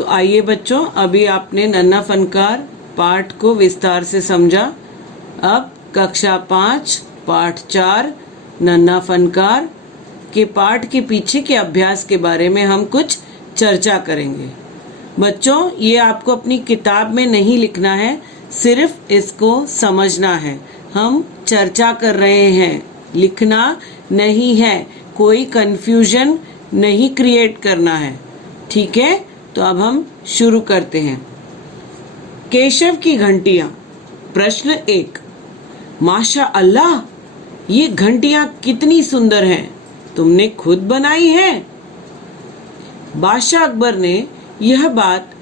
तो आइए बच्चों, अभी आपने नन्हा फनकार पाठ को विस्तार से समझा। अब कक्षा 5 पाठ 4 नन्हा फनकार के पाठ के पीछे के अभ्यास के बारे में हम कुछ चर्चा करेंगे। बच्चों, ये आपको अपनी किताब में नहीं लिखना है, सिर्फ इसको समझना है। हम चर्चा कर रहे हैं, लिखना नहीं है, कोई कंफ्यूजन नहीं क्रिएट करना है, ठीक है। तो अब हम शुरू करते हैं। केशव की घंटियां। प्रश्न 1, माशा अल्लाह, ये घंटियां कितनी सुंदर हैं, तुमने खुद बनाई हैं? बादशाह अकबर ने यह बात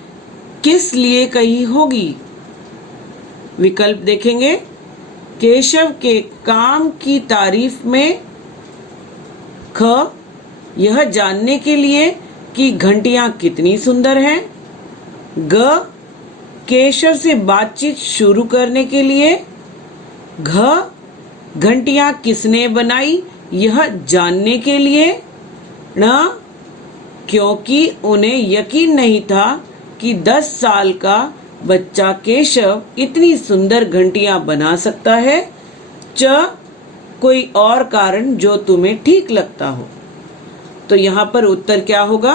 किस लिए कही होगी? विकल्प देखेंगे। केशव के काम की तारीफ में। ख, यह जानने के लिए कि घंटियां कितनी सुंदर हैं। ग, केशव से बातचीत शुरू करने के लिए। घ, घंटियां किसने बनाई यह जानने के लिए। ण, क्योंकि उन्हें यकीन नहीं था कि 10 साल का बच्चा केशव इतनी सुंदर घंटियां बना सकता है। च, कोई और कारण जो तुम्हें ठीक लगता हो। तो यहाँ पर उत्तर क्या होगा?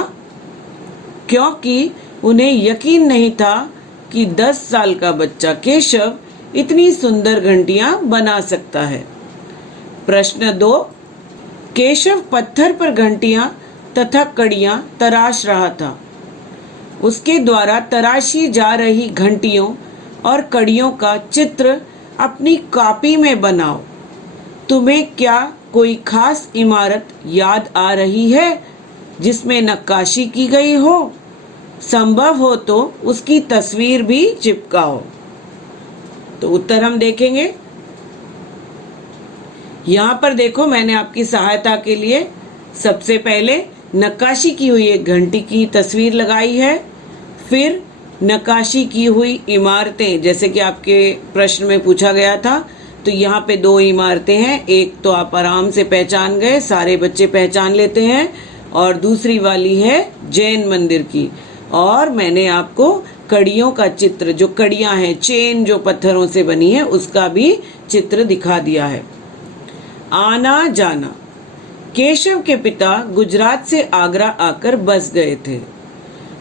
क्योंकि उन्हें यकीन नहीं था कि 10 साल का बच्चा केशव इतनी सुंदर घंटियां बना सकता है। प्रश्न 2, केशव पत्थर पर घंटियां तथा कड़ियां तराश रहा था। उसके द्वारा तराशी जा रही घंटियों और कड़ियों का चित्र अपनी कॉपी में बनाओ। तुम्हें क्या कोई खास इमारत याद आ रही है जिसमें नक्काशी की गई हो? संभव हो तो उसकी तस्वीर भी चिपकाओ। तो उत्तर हम देखेंगे। यहाँ पर देखो, मैंने आपकी सहायता के लिए सबसे पहले नक्काशी की हुई एक घंटी की तस्वीर लगाई है, फिर नक्काशी की हुई इमारतें, जैसे कि आपके प्रश्न में पूछा गया था। तो यहाँ पे 2 इमारतें हैं, एक तो आप आराम से पहचान गए, सारे बच्चे पहचान लेते हैं, और दूसरी वाली है जैन मंदिर की। और मैंने आपको कड़ियों का चित्र, जो कड़ियां हैं, चेन जो पत्थरों से बनी है, उसका भी चित्र दिखा दिया है। आना जाना। केशव के पिता गुजरात से आगरा आकर बस गए थे।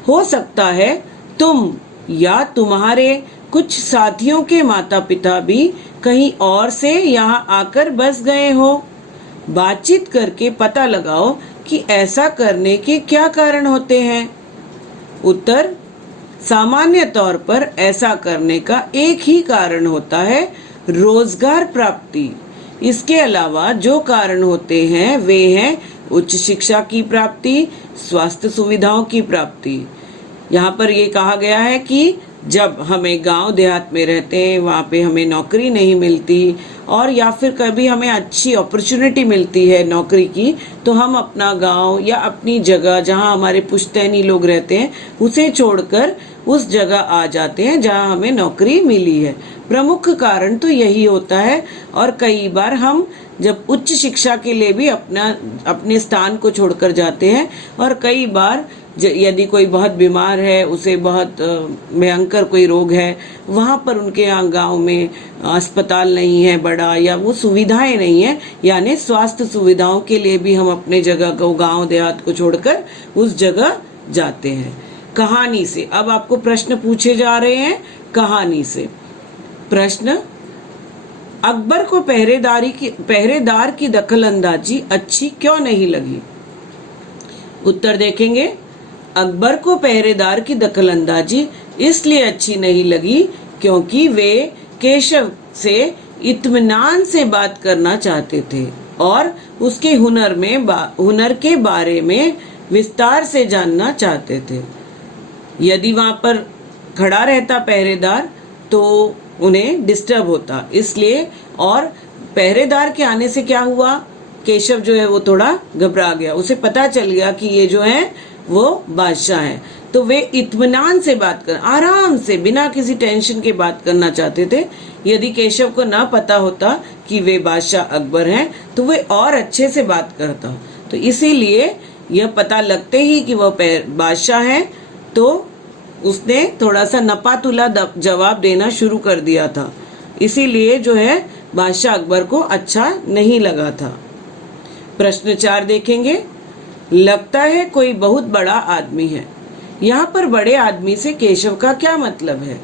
हो सकता है तुम या तुम्हारे कुछ साथियों के माता पिता भी कहीं और से यहाँ आकर बस गए हो। बातचीत करके पता लगाओ कि ऐसा करने के क्या कारण होते हैं। उत्तर, सामान्य तौर पर ऐसा करने का एक ही कारण होता है, रोजगार प्राप्ति। इसके अलावा जो कारण होते हैं वे हैं उच्च शिक्षा की प्राप्ति, स्वास्थ्य सुविधाओं की प्राप्ति। यहाँ पर ये कहा गया है कि जब हमें गांव देहात में रहते हैं, वहाँ पे हमें नौकरी नहीं मिलती, और या फिर कभी हमें अच्छी अपॉर्चुनिटी मिलती है नौकरी की, तो हम अपना गांव या अपनी जगह जहाँ हमारे पुश्तैनी लोग रहते हैं उसे छोड़कर उस जगह आ जाते हैं जहाँ हमें नौकरी मिली है। प्रमुख कारण तो यही होता है। और कई बार हम जब उच्च शिक्षा के लिए भी अपने स्थान को छोड़कर जाते हैं, और कई बार यदि कोई बहुत बीमार है, उसे बहुत भयंकर कोई रोग है, वहाँ पर उनके यहाँ गांव में अस्पताल नहीं है बड़ा, या वो सुविधाएं नहीं है, यानी स्वास्थ्य सुविधाओं के लिए भी हम अपने जगह को, गांव देहात को छोड़कर उस जगह जाते हैं। कहानी से अब आपको प्रश्न पूछे जा रहे हैं कहानी से। प्रश्न, अकबर को पहरेदार की दखलंदाजी अच्छी क्यों नहीं लगी? उत्तर देखेंगे। अकबर को पहरेदार की दखलंदाजी इसलिए अच्छी नहीं लगी क्योंकि वे केशव से इत्मीनान से बात करना चाहते थे और उसके हुनर के बारे में विस्तार से जानना चाहते थे। यदि वहां पर खड़ा रहता पहरेदार तो उन्हें डिस्टर्ब होता, इसलिए। और पहरेदार के आने से क्या हुआ, केशव जो है वो थोड़ा घबरा गया, उसे पता चल गया कि ये जो है वो बादशाह है। तो वे इत्मीनान से बात कर, आराम से, बिना किसी टेंशन के बात करना चाहते थे। यदि केशव को ना पता होता कि वे बादशाह अकबर हैं तो वे और अच्छे से बात करता। तो इसीलिए यह पता लगते ही कि वह बादशाह हैं तो उसने थोड़ा सा नपातुला जवाब देना शुरू कर दिया था, इसीलिए जो है बादशाह अकबर को अच्छा नहीं लगा था। प्रश्न 4 देखेंगे। लगता है कोई बहुत बड़ा आदमी है। यहाँ पर बड़े आदमी से केशव का क्या मतलब है?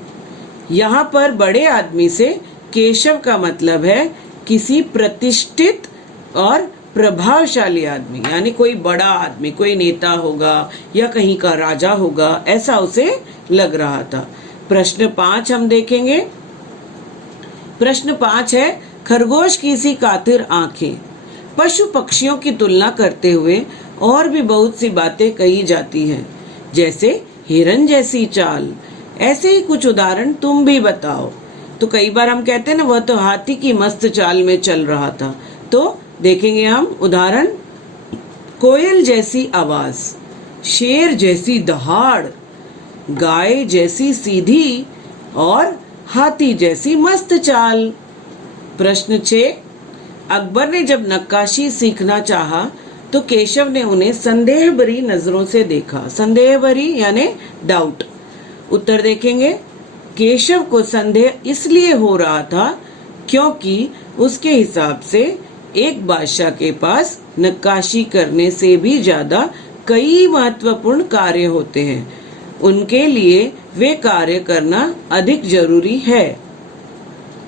यहाँ पर बड़े आदमी से केशव का मतलब है किसी प्रतिष्ठित और प्रभावशाली आदमी, यानी कोई बड़ा आदमी, कोई नेता होगा या कहीं का राजा होगा, ऐसा उसे लग रहा था। प्रश्न 5 हम देखेंगे। प्रश्न 5 है, खरगोश की सी कातिर आंखें। पशु पक्षियों की तुलना करते हुए और भी बहुत सी बातें कही जाती हैं, जैसे हिरन जैसी चाल। ऐसे ही कुछ उदाहरण तुम भी बताओ। तो कई बार हम कहते हैं ना, वह तो हाथी की मस्त चाल में चल रहा था। तो देखेंगे हम उदाहरण। कोयल जैसी आवाज, शेर जैसी दहाड़, गाय जैसी सीधी और हाथी जैसी मस्त चाल। प्रश्न 6, अकबर ने जब नक्काशी सीखना चाहा तो केशव ने उन्हें संदेह भरी नजरों से देखा। संदेह भरी यानी डाउट। उत्तर देखेंगे। केशव को संदेह इसलिए हो रहा था क्योंकि उसके हिसाब से एक बादशाह के पास नक्काशी करने से भी ज्यादा कई महत्वपूर्ण कार्य होते हैं, उनके लिए वे कार्य करना अधिक जरूरी है।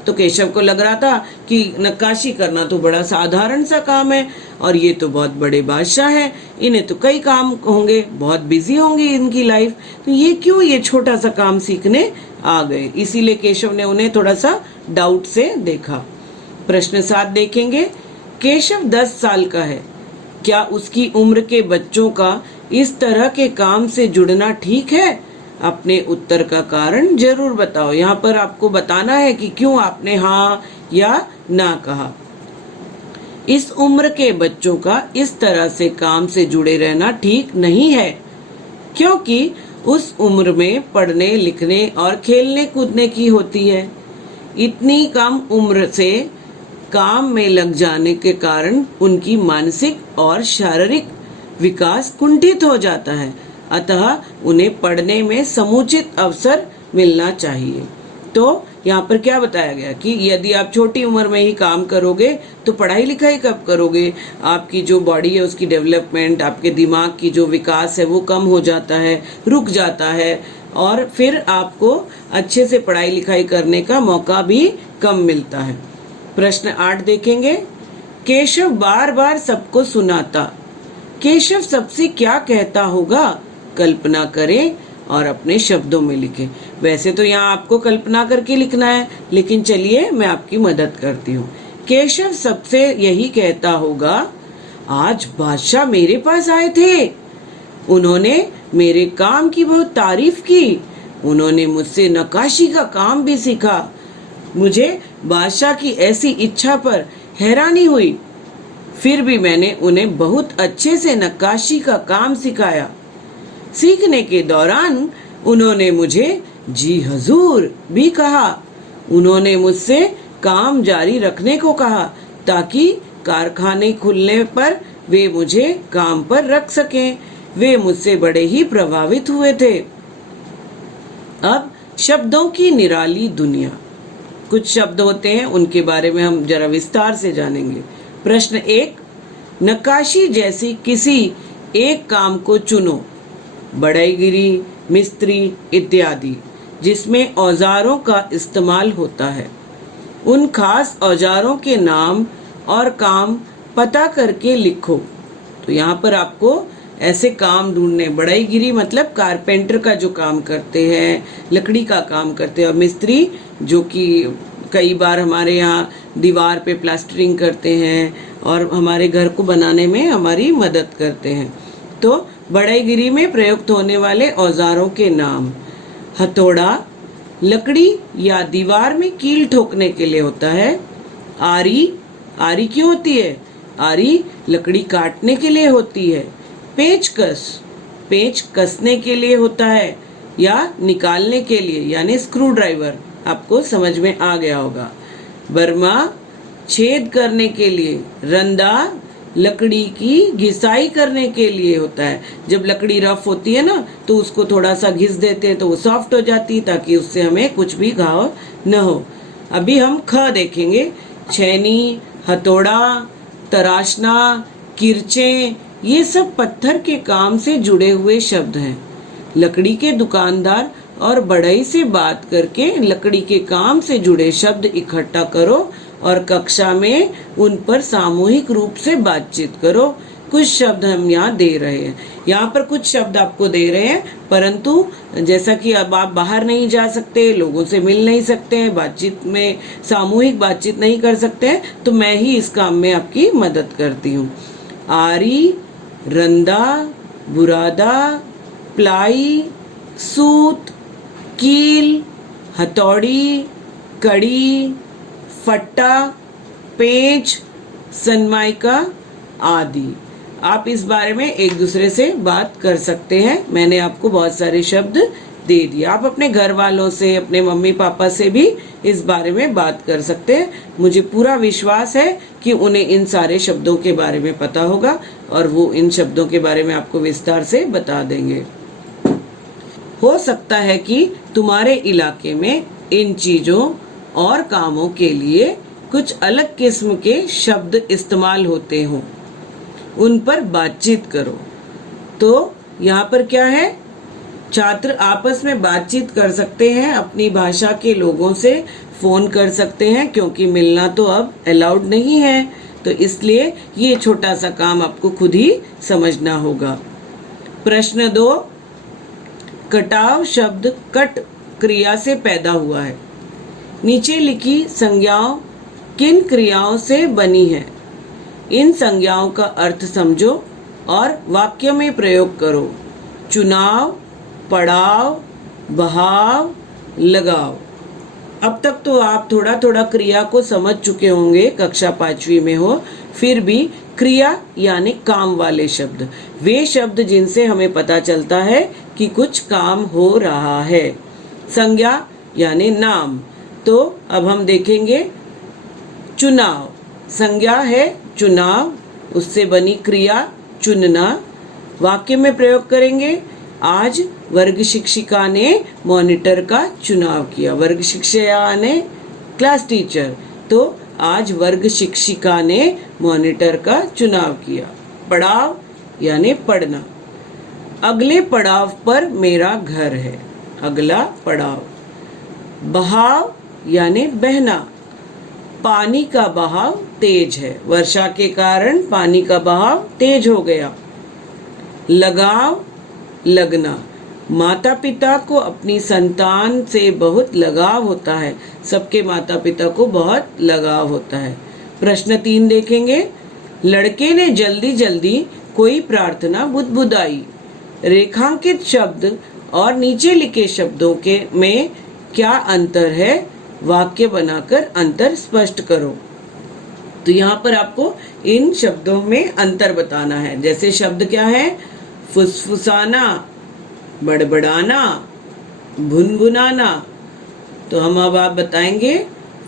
तो केशव को लग रहा था कि नक्काशी करना तो बड़ा साधारण सा काम है और ये तो बहुत बड़े बादशाह हैं, इन्हें तो कई काम होंगे, बहुत बिजी होंगी इनकी लाइफ, तो ये क्यों ये छोटा सा काम सीखने आ गए। इसीलिए केशव ने उन्हें थोड़ा सा डाउट से देखा। प्रश्न 7 देखेंगे। केशव 10 साल का है, क्या उसकी उम्र के बच्चों का इस तरह के काम से जुड़ना ठीक है? अपने उत्तर का कारण जरूर बताओ। यहाँ पर आपको बताना है कि क्यों आपने हाँ या ना कहा। इस उम्र के बच्चों का इस तरह से काम से जुड़े रहना ठीक नहीं है, क्योंकि उस उम्र में पढ़ने लिखने और खेलने कूदने की होती है। इतनी कम उम्र से काम में लग जाने के कारण उनकी मानसिक और शारीरिक विकास कुंठित हो जाता है, अतः उन्हें पढ़ने में समुचित अवसर मिलना चाहिए। तो यहाँ पर क्या बताया गया कि यदि आप छोटी उम्र में ही काम करोगे तो पढ़ाई लिखाई कब करोगे? आपकी जो बॉडी है उसकी डेवलपमेंट, आपके दिमाग की जो विकास है वो कम हो जाता है, रुक जाता है और फिर आपको अच्छे से पढ़ाई लिखाई करने का मौका भी कम मिलता है। प्रश्न 8 देखेंगे। केशव बार बार सबको सुनाता। केशव सबसे क्या कहता होगा? कल्पना करें और अपने शब्दों में लिखें। वैसे तो यहाँ आपको कल्पना करके लिखना है, लेकिन चलिए मैं आपकी मदद करती हूँ। केशव सबसे यही कहता होगा, आज बादशाह मेरे पास आए थे, उन्होंने मेरे काम की बहुत तारीफ की, उन्होंने मुझसे नक्काशी का काम भी सीखा। मुझे बादशाह की ऐसी इच्छा पर हैरानी हुई, फिर भी मैंने उन्हें बहुत अच्छे से नक्काशी का काम सिखाया। सीखने के दौरान उन्होंने मुझे जी हजूर भी कहा। उन्होंने मुझसे काम जारी रखने को कहा ताकि कारखाने खुलने पर वे मुझे काम पर रख सकें। वे मुझसे बड़े ही प्रभावित हुए थे। अब शब्दों की निराली दुनिया। कुछ शब्द होते हैं, उनके बारे में हम जरा विस्तार से जानेंगे। प्रश्न 1, नक्काशी जैसी किसी एक काम को चुनो, बढ़ईगिरी, मिस्त्री इत्यादि, जिसमें औजारों का इस्तेमाल होता है। उन खास औजारों के नाम और काम पता करके लिखो। तो यहाँ पर आपको ऐसे काम ढूंढने, बढ़ईगिरी मतलब कारपेंटर का जो काम करते हैं, लकड़ी का काम करते हैं, और मिस्त्री जो कि कई बार हमारे यहाँ दीवार पे प्लास्टरिंग करते हैं और हमारे घर को बनाने में हमारी मदद करते हैं। तो बढ़ईगिरी में प्रयुक्त होने वाले औजारों के नाम। हथौड़ा लकड़ी या दीवार में कील ठोकने के लिए होता है। आरी, आरी क्यों होती है? आरी लकड़ी काटने के लिए होती है। पेचकस, पेच कसने के लिए होता है या निकालने के लिए, यानी स्क्रू ड्राइवर। आपको समझ में आ गया होगा। बर्मा छेद करने के लिए। रंदा लकड़ी की घिसाई करने के लिए होता है। जब लकड़ी रफ होती है ना तो उसको थोड़ा सा घिस देते हैं तो वो सॉफ्ट हो जाती है, ताकि उससे हमें कुछ भी घाव न हो। अभी हम ख देखेंगे। छैनी, हथौड़ा, तराशना, किरचे, ये सब पत्थर के काम से जुड़े हुए शब्द हैं। लकड़ी के दुकानदार और बढ़ई से बात करके लकड़ी के काम से जुड़े शब्द इकट्ठा करो और कक्षा में उन पर सामूहिक रूप से बातचीत करो। कुछ शब्द हम यहाँ दे रहे हैं। यहाँ पर कुछ शब्द आपको दे रहे हैं, परंतु जैसा कि अब आप बाहर नहीं जा सकते, लोगों से मिल नहीं सकते, बातचीत में सामूहिक बातचीत नहीं कर सकते हैं, तो मैं ही इस काम में आपकी मदद करती हूँ। आरी, रंदा, बुरादा, प्लाई, सूत, कील, हथौड़ी, कड़ी, फट्टा, पेंच, सनमाइका आदि। आप इस बारे में एक दूसरे से बात कर सकते हैं। मैंने आपको बहुत सारे शब्द दे दिए। आप अपने घर वालों से, अपने मम्मी पापा से भी इस बारे में बात कर सकते हैं। मुझे पूरा विश्वास है कि उन्हें इन सारे शब्दों के बारे में पता होगा और वो इन शब्दों के बारे में आपको विस्तार से बता देंगे। हो सकता है कि तुम्हारे इलाके में इन चीजों और कामों के लिए कुछ अलग किस्म के शब्द इस्तेमाल होते हों, उन पर बातचीत करो। तो यहाँ पर क्या है, छात्र आपस में बातचीत कर सकते हैं, अपनी भाषा के लोगों से फोन कर सकते हैं, क्योंकि मिलना तो अब अलाउड नहीं है। तो इसलिए ये छोटा सा काम आपको खुद ही समझना होगा। प्रश्न 2, कटाव शब्द कट क्रिया से पैदा हुआ है। नीचे लिखी संज्ञाओं किन क्रियाओं से बनी है? इन संज्ञाओं का अर्थ समझो और वाक्य में प्रयोग करो। चुनाव, पड़ाव, बहाव, लगाव। अब तक तो आप थोड़ा थोड़ा क्रिया को समझ चुके होंगे, कक्षा 5वीं में हो। फिर भी क्रिया यानी काम वाले शब्द, वे शब्द जिनसे हमें पता चलता है कि कुछ काम हो रहा है। संज्ञा यानी नाम। तो अब हम देखेंगे चुनाव। संज्ञा है चुनाव, उससे बनी क्रिया चुनना। वाक्य में प्रयोग करेंगे, आज वर्ग शिक्षिका ने मॉनिटर का चुनाव किया। वर्ग शिक्षिका ने क्लास टीचर, तो आज वर्ग शिक्षिका ने मॉनिटर का चुनाव किया। पड़ाव यानी पढ़ना। अगले पड़ाव पर मेरा घर है। अगला पड़ाव। बहाव यानी बहना। पानी का बहाव तेज है, वर्षा के कारण पानी का बहाव तेज हो गया। लगाव, लगना। माता पिता को अपनी संतान से बहुत लगाव होता है। सबके माता पिता को बहुत लगाव होता है। प्रश्न 3 देखेंगे। लड़के ने जल्दी जल्दी कोई प्रार्थना बुदबुदाई। रेखांकित शब्द और नीचे लिखे शब्दों के में क्या अंतर है? वाक्य बनाकर अंतर स्पष्ट करो। तो यहाँ पर आपको इन शब्दों में अंतर बताना है। जैसे शब्द क्या है? फुसफुसाना, बड़बड़ाना, भुनभुनाना। तो हम अब आप बताएंगे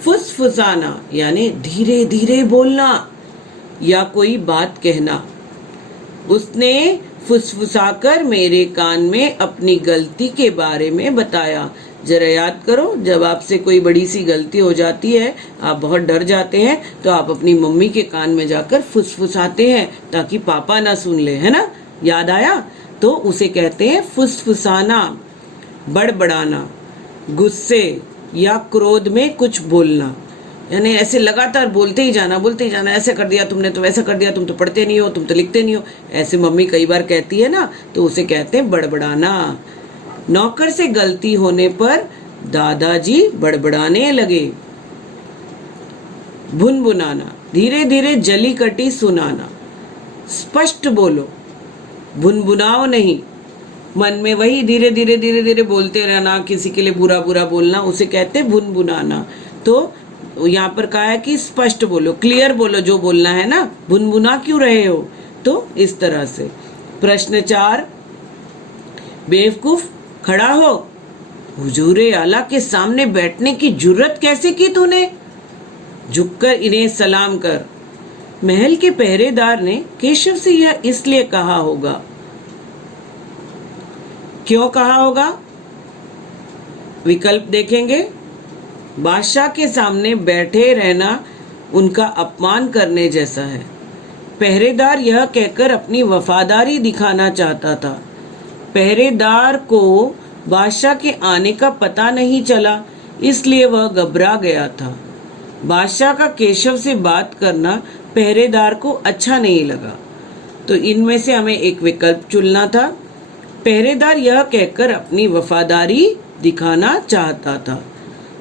फुसफुसाना यानी धीरे धीरे बोलना या कोई बात कहना। उसने फुसफुसाकर मेरे कान में अपनी गलती के बारे में बताया। जरा याद करो, जब आपसे कोई बड़ी सी गलती हो जाती है, आप बहुत डर जाते हैं, तो आप अपनी मम्मी के कान में जाकर फुसफुसाते हैं ताकि पापा ना सुन ले, है ना? याद आया? तो उसे कहते हैं फुसफुसाना। बड़बड़ाना, गुस्से या क्रोध में कुछ बोलना, यानी ऐसे लगातार बोलते ही जाना, ऐसे कर दिया तुमने, तो वैसा कर दिया, तुम तो पढ़ते नहीं हो, तुम तो लिखते नहीं हो, ऐसे मम्मी कई बार कहती है ना, तो उसे कहते हैं बड़बड़ाना। नौकर से गलती होने पर दादाजी बड़बड़ाने लगे। भुनभुनाना, धीरे धीरे जली कटी सुनाना। स्पष्ट बोलो, भुनभुनाओ नहीं। मन में वही धीरे धीरे बोलते रहना, किसी के लिए बुरा बुरा बोलना, उसे कहते हैं भुनभुनाना। तो यहाँ पर कहा है कि स्पष्ट बोलो, क्लियर बोलो जो बोलना है ना, भुनभुना क्यों रहे हो? तो इस तरह से। प्रश्न 4, बेवकूफ खड़ा हो, हुजूरे आला के सामने बैठने की जुर्रत कैसे की तूने? झुककर इन्हें सलाम कर। महल के पहरेदार ने केशव से यह इसलिए कहा होगा। क्यों कहा होगा? विकल्प देखेंगे। बादशाह के सामने बैठे रहना उनका अपमान करने जैसा है। पहरेदार यह कहकर अपनी वफादारी दिखाना चाहता था। पहरेदार को बादशाह के आने का पता नहीं चला, इसलिए वह घबरा गया था। बादशाह का केशव से बात करना पहरेदार को अच्छा नहीं लगा। तो इनमें से हमें एक विकल्प चुनना था। पहरेदार यह कहकर अपनी वफादारी दिखाना चाहता था।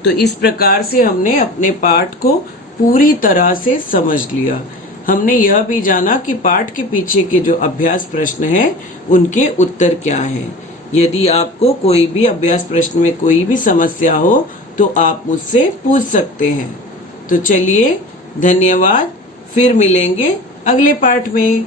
तो इस प्रकार से हमने अपने पाठ को पूरी तरह से समझ लिया। हमने यह भी जाना कि पाठ के पीछे के जो अभ्यास प्रश्न हैं उनके उत्तर क्या हैं। यदि आपको कोई भी अभ्यास प्रश्न में कोई भी समस्या हो तो आप मुझसे पूछ सकते हैं। तो चलिए, धन्यवाद। फिर मिलेंगे अगले पाठ में।